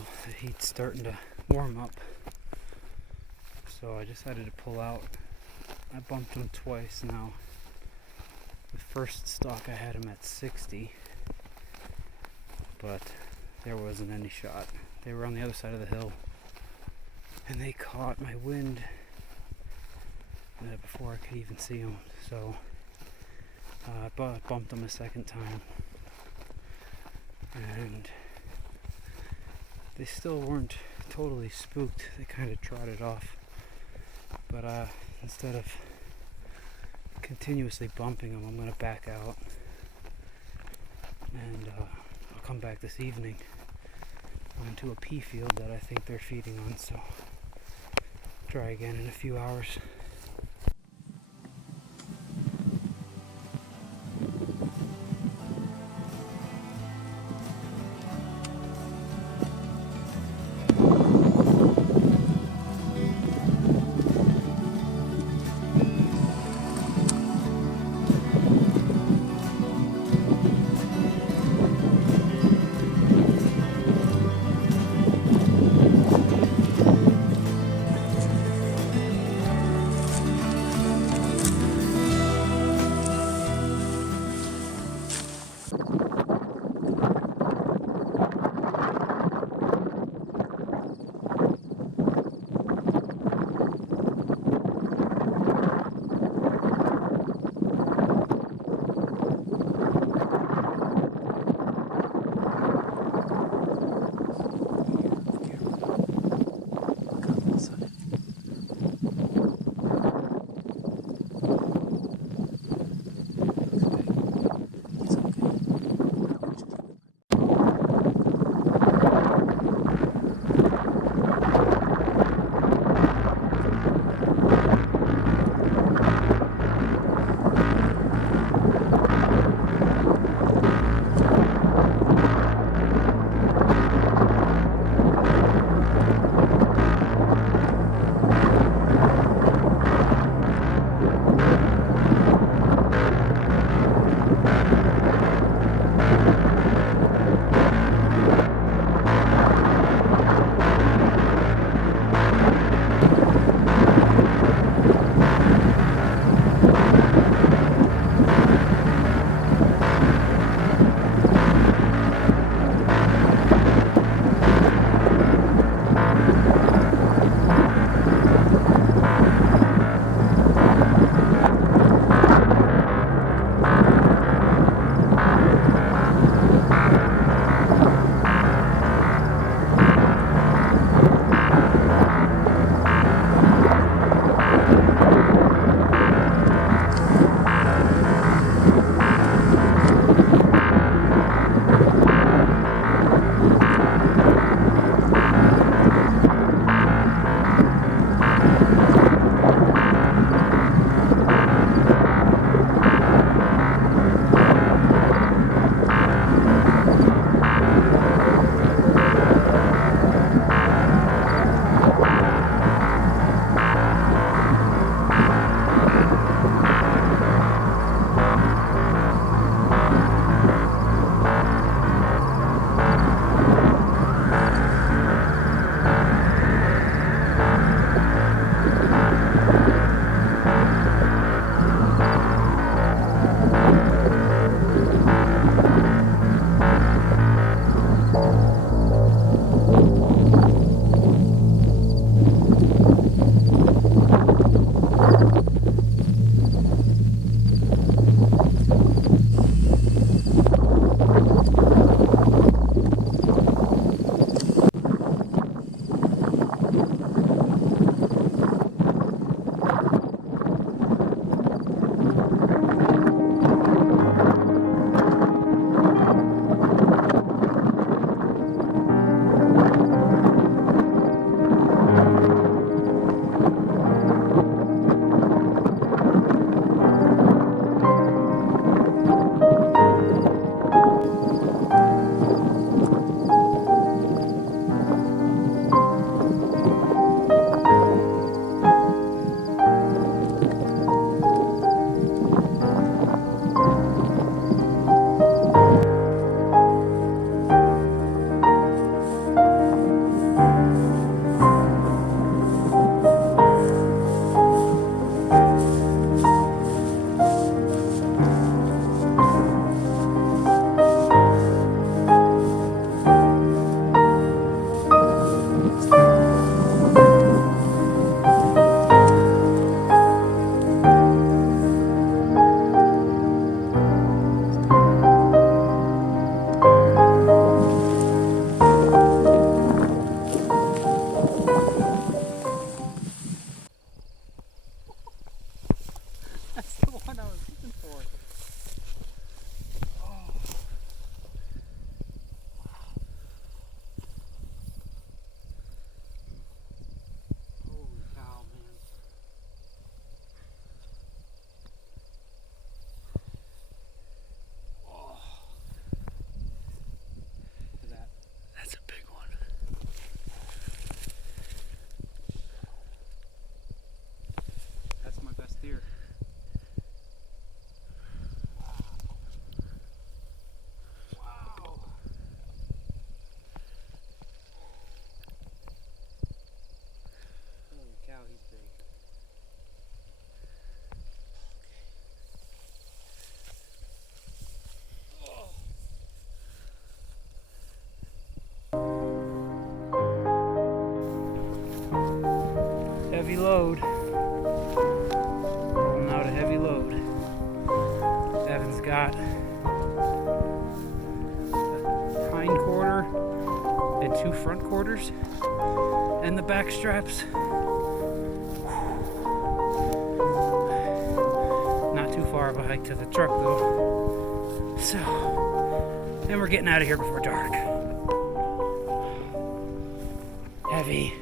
Well, the heat's starting to warm up, so I decided to pull out. I bumped them twice now. The first stalk I had them at 60, but there wasn't any shot. They were on the other side of the hill, and they caught my wind before I could even see them. So I bumped them a second time, and they still weren't totally spooked. They kind of trotted off, but instead of continuously bumping them, I'm going to back out, and I'll come back this evening onto a pea field that I think they're feeding on, so try again in a few hours. load. Pulling out a heavy load. Evan's got a hind quarter and 2 front quarters, and the back straps. Not too far of a hike to the truck though. So, and we're getting out of here before dark. Heavy.